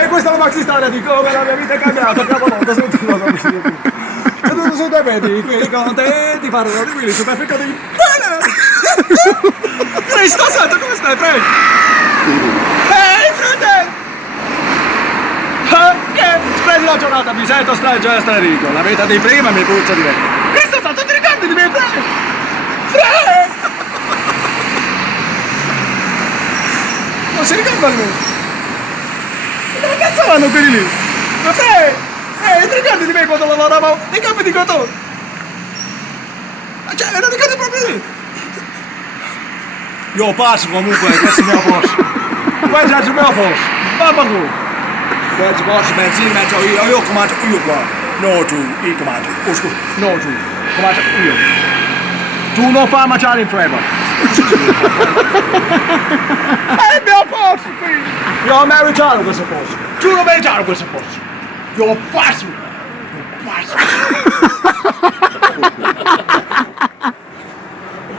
E questa è la maxi storia di come la mia vita è cambiata, cavolata, senti cosa mi si dice. Seduto su due piedi, quelli contenti, parlano di quelli super ficcati. Bene! Cristo santo, come stai, Frank? Ehi, frate! Che splendida giornata, mi sento stranico. La vita di prima mi puzza di vecchio. Cristo santo, ti ricordi di me, Frank? Frank! Non si ricorda di me? Dove cazzo vanno quelli lì? Ma Frank! Ti ricordi di me quando lavoravo nei campi di cotone? Cioè, me lo ricordi proprio lì? Io passo comunque, questo è il mio posto. Questo è il mio posto. Mamma tu. Questo posto, benzina, io comando io qua. No tu, io comando. Oh scusa, no tu, comando io. Tu non fai mangiare in fretta. È il mio posto qui. Io meritato questo posto. Tu non meritato questo posto. Io passo.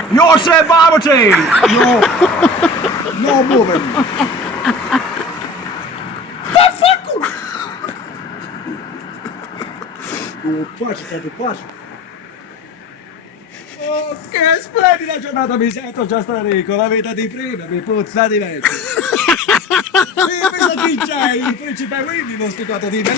Io sei babati. No moving. Vaffanculo. Io passo. Oh, che splendida giornata, mi sento già stranico, la vita di prima mi puzza di vecchio. Io penso chi c'è, il principe Winnie, non sticato di me.